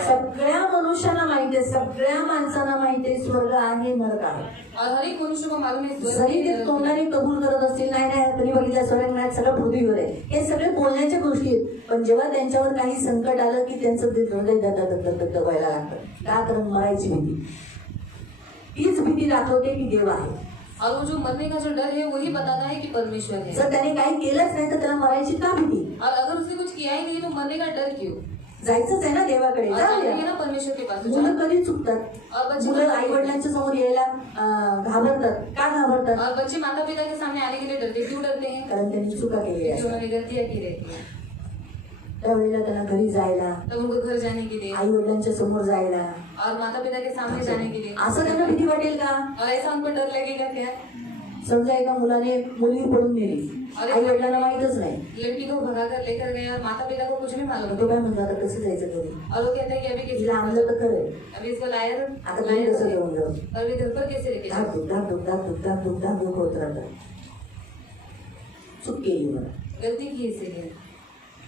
सगळ्या मनुष्यांना माहिती आहे, सगळ्या माणसांना माहिती आहे स्वर्ग आहे, नरक आहे। और हर एक मनुष्य को मालूम है स्वर्ग जरी ते तोंडाने कबूल करत असतील, नाही नाही तुम्ही बघितलं स्वर्ग नाही, सगळं पृथ्वीवर आहे, हे सगळे बोलण्याच्या गोष्टी आहेत, पण जेव्हा त्यांच्यावर काही संकट आलं की त्यांचं ते हृदय धगधग व्हायला लागतं। का? तर मरायची भीती, हीच भीती दाखवते की देव आहे। और वो जो मरने का जो डर है वही बताता है कि परमेश्वर है। जर त्याने काही केलंच नाही तर त्याला मरायची का भीती? और अगर उसने कुछ किया ही नहीं तो मरने का डर क्यों? जायचंच आहे ना देवाकडे, और जाऊया। जाएंगे ना परमेश्वर के पास। मुलं कधी चुकतात, और बच्चे मुलं आई वडिलांच्या समोर यायला घाबरतात। का घाबरतात? और बच्चे माता पिता के सामने आने के लिए डरते, क्यों डरते हैं? कारण त्यांनी चुका केलेल्या क्योंकि असतात। उन्होंने गलतियां की रहती है। त्यावेळेला त्यांना घरी जायला, तब उनको घर जाने के लिए आई वडिलांच्या समोर जायला, और माता पिता के सामने जाने के लिए असं त्यांना भीती वाटेल का? और ऐसा उनको डर लगेगा क्या? समजा एका मुलाने मुलगी पळून नेली, आई वडिलांना माहितच नाही, लड़की को भगा कर लेकर गए और माता पिता को कुछ भी मालूम तो नहीं। काय म्हणतो आता कसं जायचं घरी, और वो कहते हैं कि अभी किसी तिला आणलं तर खरं, अभी इसको लाया आता घरी कसं घेऊन जाऊ, अभी घर पर कैसे लेके जाओ? धाकधूक धाकधूक धाकधूक धाकधूक धाकधूक होत राहतं. चूक केली मला, गलती की इसीलिए।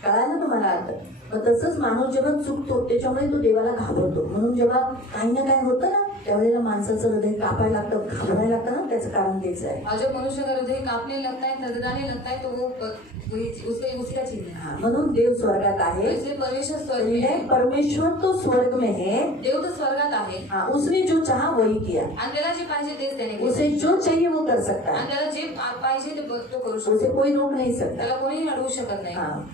कळालं ना तुम्हाला आता. मग तसंच माणूस जेव्हा चुकतो त्याच्यामुळे तो देवाला घाबरतो. म्हणून जेव्हा काही ना काही होतं ना त्यावेळेला माणसाचं हृदय कापायला लागतं, घाबरायला लागतं ना, त्याचं कारण तेच आहे. और जब मनुष्य का हृदय कांपने लगता है, थरथराने लगता है, तो वो वही उसी का चिन्ह है। हा, म्हणून देव स्वर्गात आहे. इसलिए परमेश्वर स्वर्ग में है। परमेश्वर तो स्वर्ग में है. देव तो स्वर्गात आहे हाँ, उसने जो चाहा वही किया. आणि त्याला जे पाहिजे तेच त्याने केलं. उसे जो चाहिए वो कर सकता आणि है. त्याला जे पाहिजे ते तो करू उसे शकतो. कोई रोक नहीं सकता. त्याला कोणीही अडवू शकत नाही. हाँ,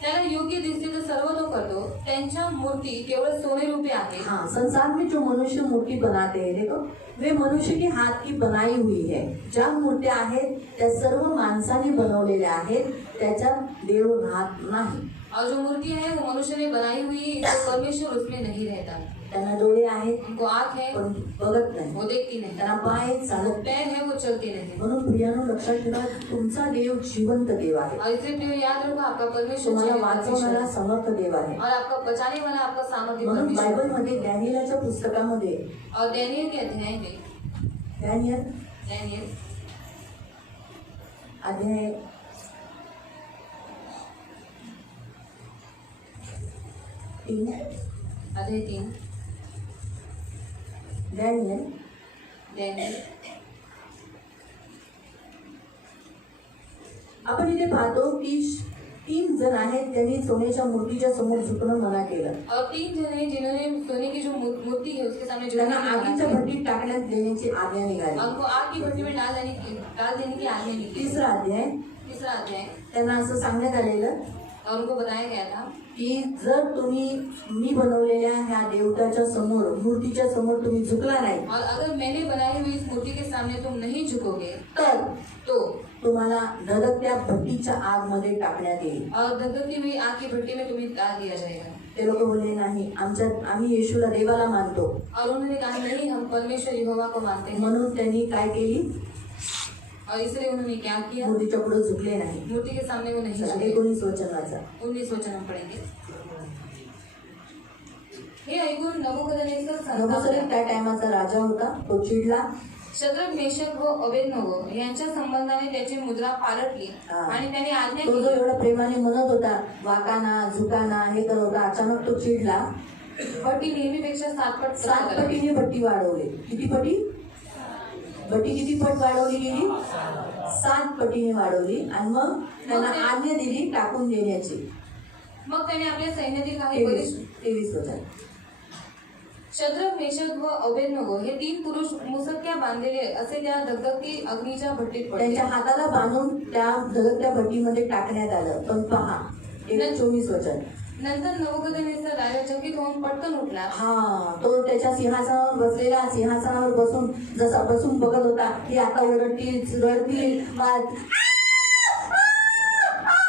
त्याला योग्य दिसते तर सर्व तो करतो. त्यांच्या मूर्ती केवळ सोने रूपी आहे. हाँ, संसार में जो मनुष्य मूर्ति बनाते हैं, देखो वे मनुष्य के हाथ की बनाई हुई है. ज्या मूर्त्या आहेत त्या सर्व माणसाने बनवलेल्या आहेत, त्याच्यात देव राहत नाही. और जो मूर्ति है वो मनुष्य ने बनाई हुई है, इसलिए परमेश्वर उसमें नहीं रहता. त्यांना डोळे आहेत उनको आँख है पण बघत नाही, वो देखती नहीं, त्यांना पाय आहेत चालत. पैर है वो चलती नहीं. म्हणून प्रियानो लक्षात ठेवा, तुमचा देव जिवंत देव आहे. और इसलिए प्रिय याद रखो, आपका परमेश्वर तुम्हाला जीवित परमेश्वर वाचवणारा है. समर्थ देव आहे. और आपका बचाने वाला आपका सामर्थ्य म्हणून परमेश्वर है. बायबलमध्ये डॅनियलच्या पुस्तकामध्ये और दानिएल के अध्याय में डॅनियल दानिएल अध्याय 3 अध्याय 3 डॅनियल दानिएल आपण इथे पाहतो की 3 जण आहेत त्यांनी सोन्याच्या मूर्तीच्या समोर झुकणं मना केलं. और 3 जन हैं जिन्होंने सोने की जो मूर्ति है उसके सामने झुकने त्यांना की मना आगीच्या की. भट्टीत टाकण्यात देण्याची आज्ञा निघाली. उनको आग की भट्टी में डाल देने की आज्ञा निकली. तिसरा अध्याय तीसरा अध्याय त्यांना असं सांगण्यात आलेलं और उनको बताया गया था की जर तुम्ही मी बनवलेल्या ह्या देवताच्या समोर मूर्तीच्या समोर तुम्ही झुकला नाही और अगर मैंने बनाई हुई इस मूर्ति के सामने तुम नहीं झुकोगे तर तो तुम्हाला धडकत्या भट्टीच्या आग मध्ये टाकण्यात येईल. और धधकती हुई आग की भट्टी में तुम्हें डाल दिया जाएगा. ते लोक बोलले नाही, आम्ही येशूला देवाला मानतो. और उन्होंने कहा नहीं, हम परमेश्वर यहोवा को मानते हैं. म्हणून त्यांनी काय केली, और इसलिए उन्होंने क्या किया, मूर्तीच्या पुढे झुकले नाही. मूर्ति के सामने वो नहीं चला, झुके. 19 वचन वाचा. 19 वचन हम पढ़ेंगे. हे ऐकून नबूकदनेस्सर नबूकदनेस्सर संतापला. त्या टायमाचा राजा होता, तो चिडला. शद्रक, मेशक व अबेदनगो यांच्या संबंधाने त्याची मुद्रा पालटली हा. आणि त्याने आज्ञा तो जो केली. एवढा प्रेमाने म्हणत होता वाकाना झुकाना हे करत होता, अचानक तो चिडला. भट्टी नेहमीपेक्षा 7 पट 7 पटीने भट्टी वाढवली. किती पटी, भट्टी किती पट वाढवली गेली, 7 पटीने वाढवली. आणि मग त्यांना आज्ञा दिली टाकून देण्याची. मग त्याने आपल्या सैन्यातील काही वरिष्ठ 23 वचन. शद्रक, मेशक व अबेदनगो हे 3 पुरुष मुसक्या बांधलेले असे त्या धगधगती अग्नीच्या भट्टीत पडले. त्यांच्या हाताला बांधून त्या धडकत्या भट्टीमध्ये टाकण्यात आलं. पण पहा 24 वचन. नंतर नबूकदनेस्सर राजा चकित होऊन पटकन उठला. हा, तो त्याच्या सिंहासनावर बसलेला, सिंहासनावर बसून जसा बसून बघत होता की आता ओरडतील रडतील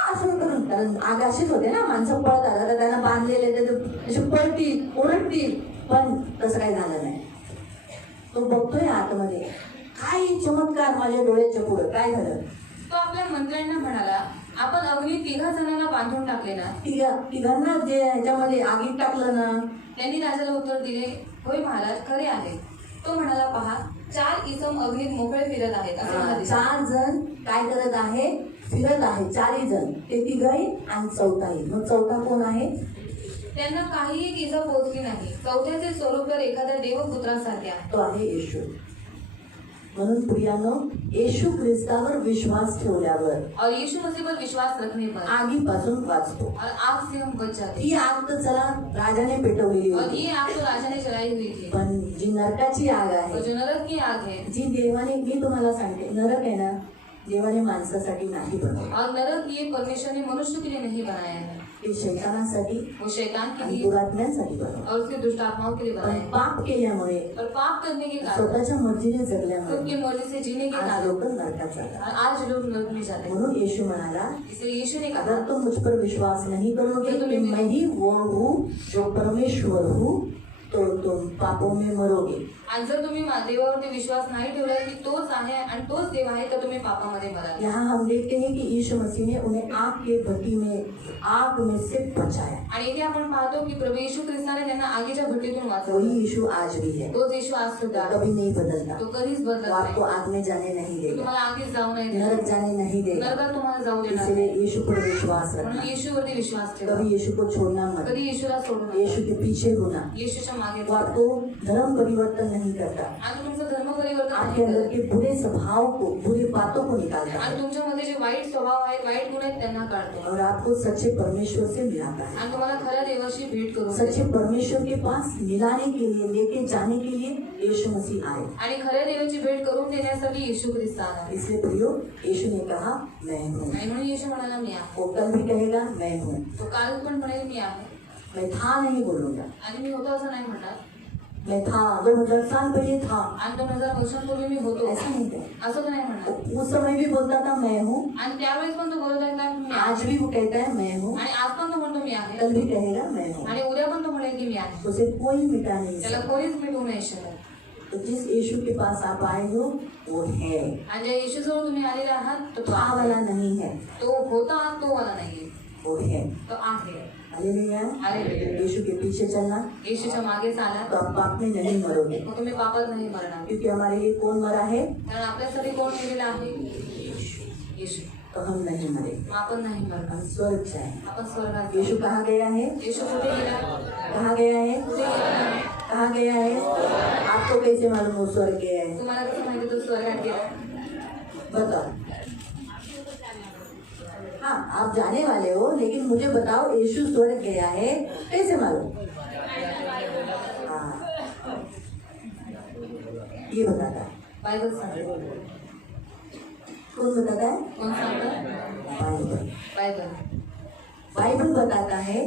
असं करून, कारण आग अशीच होते ना, माणसं पळतात. आता त्यांना बांधलेले असे पळतील ओरडतील, पण तसं काही झालं नाही. तो बघतोय आतमध्ये काय चमत्कार माझ्या डोळ्याच्या पुढे काय झालं. तो आपल्या मंत्र्यांना म्हणाला, आपण अग्नी 3 जणांना बांधून टाकले ना. तिघांना जे ह्याच्यामध्ये आगीत टाकलं ना. त्यांनी राजाला उत्तर दिले, होय महाराज, खरे आहे. तो म्हणाला, पहा 4 इसम अग्नीत मोकळे फिरत आहेत. असे मला दिसले. 4 जण काय करत आहे, फिरत आहे. 4ही जण, ते तिघही आणि चौथाही. मग चौथा कोण आहे, त्यांना काहीही इजा पोहोचली नाही. चौथ्याचे स्वरूप तर एखाद्या देवपुत्रासारखे आहे. तो आहे येशू. म्हणून प्रियानो, येशू ख्रिस्तावर विश्वास ठेवल्यावर और यीशु मसीह पर विश्वास रखने पर आगीपासून वाचतो. और आग से हम बच जाते ही आग तर चला राजाने पेटवलेली हैं. और होती, ये आग तो राजा ने जलाई हुई थी. पण जी नरकाची आग और आहे, जो नरक की आग है, जी देवाने, मी तुम्हाला सांगते, नरक आहे ना, देवाने माणसासाठी नाही बनवलं. और नरक ये परमेश्वर ने मनुष्य के लिए नहीं बनाया है. ते शैतानासाठी वो शैतान के आणि लिए दुरात्म्यांसाठी बनवलं. और उसके दुष्ट आत्माओं के लिए पण बनाया है. पाप केल्यामुळे, और पाप करने के कारण, स्वतःच्या मर्जीने जगल्यामुळे खुद की मर्जी से जीने के आज कारण लोक नरकात जातात. और आज लोग नरक में जाते हैं. म्हणून येशू म्हणाला, इसलिए यीशु ने कहा, अगर तुम मुझ पर विश्वास नहीं करोगे कि मैं ही वो हूँ जो परमेश्वर हूँ, तो तुम पापों में मरोगे। आणि जर तुम्ही देवावरती विश्वास नाही ठेवला की तोच आहे आणि तोच देव आहे तर तुम्ही पापामध्ये मराल। यहाँ हम देखते हैं कि यीशु मसीह ने उन्हें आग के भट्टी में आग में से बचाया। आणि इथे आपण पाहतो की प्रभू येशू ख्रिस्ताने त्यांना आगीच्या भट्टीतून वाचवलं। वही यीशु आज भी है, तोच येशू आज सुद्धा आहे। कभी नहीं बदलता। तो कधीच बदलत वो आपको नाही। आग में जाने नहीं देगा, तुम्हाला आगीत जाऊ नाही देणार, नरक जाने नहीं देगा। नरकात तुम्हाला जाऊ देणार इसलिए नाही। यीशु पर विश्वास रखना, म्हणून येशूवरती विश्वास ठेवा, कभी यीशु को छोड़ना मत, कधी येशूला सोडू नका, यीशु के पीछे होना। येशूच्या मागे वो आपको धर्म परिवर्तन नहीं करता, आणि तुमचं धर्म परिवर्तन आपके नाही अंदर करत। के बुरे स्वभाव को, बुरी बातों को निकालता आणि है तुमच्यामध्ये जे वाईट स्वभाव आहेत, वाईट गुण आहेत त्यांना काढतो और आपको सच्चे परमेश्वर से मिलाता है। आणि तुम्हाला खऱ्या देवाशी भेट करून सच्चे देतो। परमेश्वर के पास मिलाने के लिए, लेके जाने के लिए यीशु मसीह आए। आणि खऱ्या देवाची भेट करून देण्यासाठी येशू ख्रिस्त आला। इसलिए प्रियो, यीशु ने कहा मैं हूँ। आणि म्हणून येशू म्हणाला मी आहे। वो कल भी कहेगा मैं हूँ। तो काल पण म्हणेल मी आहे मैं था नहीं बोलूंगा, आणि मी होतो असं नाही म्हणणार। मैं था 2000 साल पहले था, आणि 2000 वर्षांपूर्वी मी होतो ऐसा नहीं था। असं तर नाही म्हणणार। उस समय भी बोलता था मैं हूँ, आणि त्यावेळेस पण तो बोलत आहे मी आहे। आज भी वो कहता है मैं हूँ, आणि आज पण तो म्हणतो मी आहे कल भी कहेगा मैं हूँ। आणि उद्या पण तो म्हणेल की मी आहे। उसे कोई मिटा नहीं त्याला सकता। कोणीच मिटवू नाही शकत। तो जिस यीशु के पास आप आए हो वो है, आणि ज्या येशूजवळ तुम्ही आलेले आहात तो तो था आहे। वाला नहीं है, तो होता तो वाला नाहीये, वो है। तो आहे। हालेलुया। हालेलुया। यीशु के पीछे चलना, येशूच्या मागे चाला तो आप पाप में नहीं मरोगे, मग तुम्ही पापात नाही मरणार। क्योंकि हमारे लिए कौन मरा है? कारण आपल्यासाठी कोण गेलेला आहे? येशू। तो हम नहीं मरे, मग आपण नाही हम मरणार, स्वर्ग जाए। आपण स्वर्गात यीशु जाऊ। कहाँ गया है? येशू कुठे गेला? कहाँ गया है? कुठे गेला? कहाँ गया है? आपको कैसे मालूम वो स्वर्ग गया है? तुम्हाला कसं माहिती तो स्वर्गात गेला? बताओ। हाँ, आप जाने वाले हो, लेकिन मुझे बताओ यीशु स्वर्ग गया है कैसे मालूम? हाँ, ये बताता है। बायबल सांगतो। कौन बताता है? कोण सांगतं? बाइबल। बायबल। बाइबल बताता है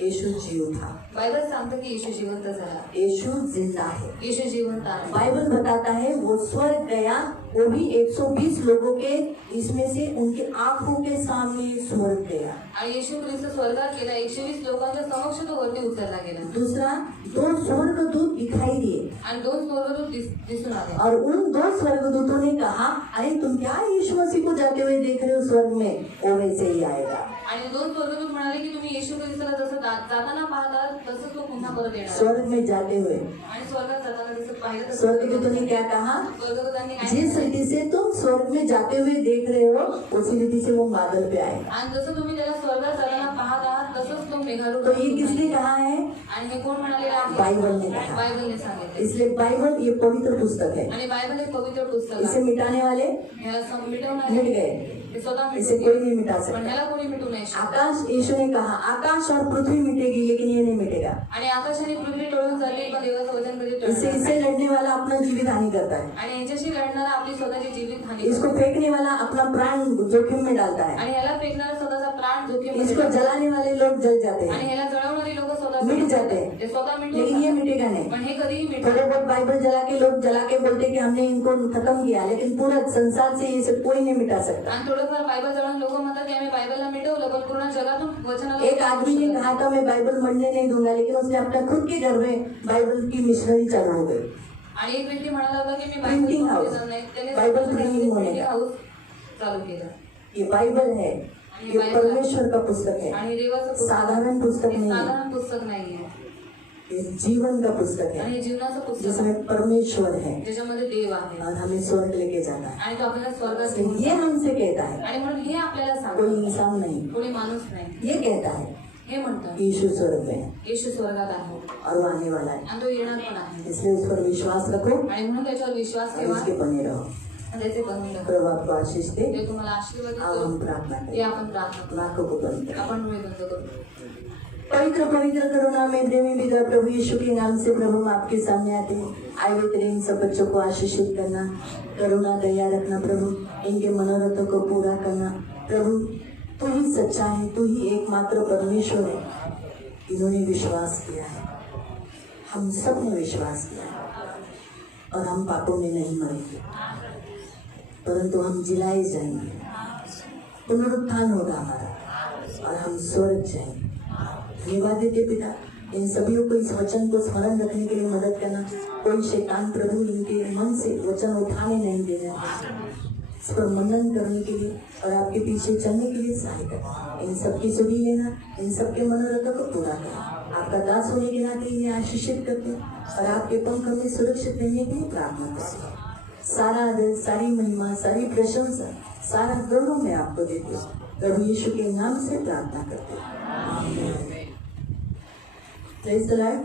यीशु जीव था, बायबल सांगतं की येशू जिवंत झाला, यीशु जिंदा है। येशू जिवंत आहे। बाइबल बताता है वो स्वर्ग गया, वो भी 120 लोगों के, इसमें से उनके आंखों के सामने स्वर्ग गया। आणि येशू ख्रिस्त स्वर्गात गेला, 120 लोकांच्या समक्ष तो वरती उतरला गेला दूसरा, 2 स्वर्गदूत दिखाई दिए आणि 2 स्वर्गदूत दिसून आले। और उन 2 स्वर्गदूतों ने कहा, अरे तुम क्या यीशु मसीह को जाते हुए देख रहे हो स्वर्ग में? वो वैसे ही आएगा। आणि 2 स्वर्गदूत म्हणाले की तुम्ही येशू ख्रिस्ताला जसं जाताना पाहता तसं तो पुन्हा परत येणार। स्वर्ग में जाते हुए आणि स्वर्गात जाताना जसं पाहिलं तसं स्वर्गदूतों ने क्या कहा? स्वर्गदूतांनी काय जिस सांगितलं? रीति से तुम स्वर्ग में जाते हुए देख रहे हो, उसी रीति से वो बादल पे आएगा। आणि जसं तुम्ही त्याला स्वर्गात जाताना पाहत आहात तसंच तो मेघारूढ तो ये किसने कहा है? आणि हे कोण म्हणालेलं आहे? बाइबल ने कहा। बायबलने सांगितलं। इसलिए बाइबल ये पवित्र पुस्तक है, आणि बायबल हे पवित्र पुस्तक इसे आहे। मिटाने वाले ह्याला मिटवणार मिट गए, हे स्वतः इसे मिटून कोई गेले. नहीं मिटा पण सकता। ह्याला कोणी मिटू नाही शकत. आकाश, यीशु ने कहा आकाश और पृथ्वी मिटेगी लेकिन ये नहीं मिटेगा। आणि आकाश आणि पृथ्वी टळून जाते पण देवाचं वचन कधी टळणार इससे नाही. इससे लड़ने वाला अपना जीवित हानि करता है, आणि यांच्याशी लढणारा आपली स्वतःची जीवित हानी इसको करतो. फेंकने वाला अपना प्राण जोखिम में डालता है, आणि ह्याला फेकणारा स्वतःचा प्राण जोखीम इसको जलाने वाले लोग जल जाते आणि हैं, ह्याला जळवणारी लोक स्वतः मिट जाते हैं। ते स्वतः लेकिन ये मिटून मिटेगा नहीं। पण हे कधीही थोड़े मिटणार बहुत बाइबल जला के लोग जला के बोलते कि हमने इनको खत्म किया, लेकिन पूरा संसार से ये सब कोई नहीं मिटा सकता। आणि थोडंफार बायबल जळून लोक म्हणतात की आम्ही बायबलला मिटवलं पण पूर्ण जगातून वचनाला एक आदमी ने कहा था मैं बाइबल मरने नहीं दूंगा, लेकिन उसने अपना खुद के घर में बाइबल की मिशनरी चालू हो गई। आणि एक व्यक्ती म्हणाला होता की मी Printing बायबल house. देणार नाही. त्याने बायबल स्वतःचं printing होने printing का। house चालू केलं. ये बाइबल है, ये परमेश्वर का पुस्तक है, आणि देवाचं पुस्तक साधारण पुस्तक हे नहीं है, साधारण पुस्तक नाहीये. ये जीवन का पुस्तक आणि है हे जीवनाचं पुस्तक आहे, जिसमें परमेश्वर है ज्याच्यामध्ये देव आहे और हमें स्वर्ग लेके जाना है। आणि तो आपल्याला स्वर्गात तो घेऊन ये हमसे कहता है, आणि म्हणून हे आपल्याला कोई सांगतो. इंसान नहीं, कोणी माणूस नाही ये कहता है हे म्हणतात यीशु स्वर्ग में है येशू स्वर्गात आहे और वो आने वाला है, आणि तो येणार पण आहे. इसलिए उस पर विश्वास रखो आणि म्हणून त्याच्यावर विश्वास और ठेवा उसके बने रहो। आणि त्याचे बनून राहा. प्रभु आपको आशीष दे। ते तुम्हाला आशीर्वाद अब हम देतो. प्रार्थना हे करें, आपण प्रार्थना करू. आंखों को बंद करें। आपण डोळे बंद करू. पवित्र पवित्र करुणा में प्रेमी पिता प्रभु यीशु के नाम से प्रभु हम आपके सामने आते हैं। आए हुए तेरे इन सब बच्चों को आशीषित करना, करुणा दया रखना प्रभु, इनके मनोरथों को पूरा करना प्रभु। तू ही सच्चा है, तू ही एकमात्र परमेश्वर है। इन्होंने विश्वास किया है, हम सब ने विश्वास किया है और हम पापों में नहीं मरेंगे, परंतु हम जिलाए जाएंगे, पुनरुत्थान होगा हमारा और हम स्वर्ग जाएंगे। धन्यवाद देते पिता, इन सभी को इस वचन को स्मरण रखने के लिए मदद करना। कोई शैतान प्रभु इनके मन से वचन उठाने नहीं देना, इस पर मनन करने के लिए और आपके पीछे चलने के लिए सहायता। इन सबकी सुधी लेना, इन सबके मनोरथ को पूरा करना। आपका दास होने के नाते इन्हें आशीषित करते और आपके पंख में सुरक्षित रहने के लिए प्रार्थना करते। सारा आदर, सारी महिमा, सारी प्रशंसा, सारा गौरव मैं आपको देती हूँ। प्रभु यीशु के नाम से प्रार्थना करते हैं। Praise the Lord.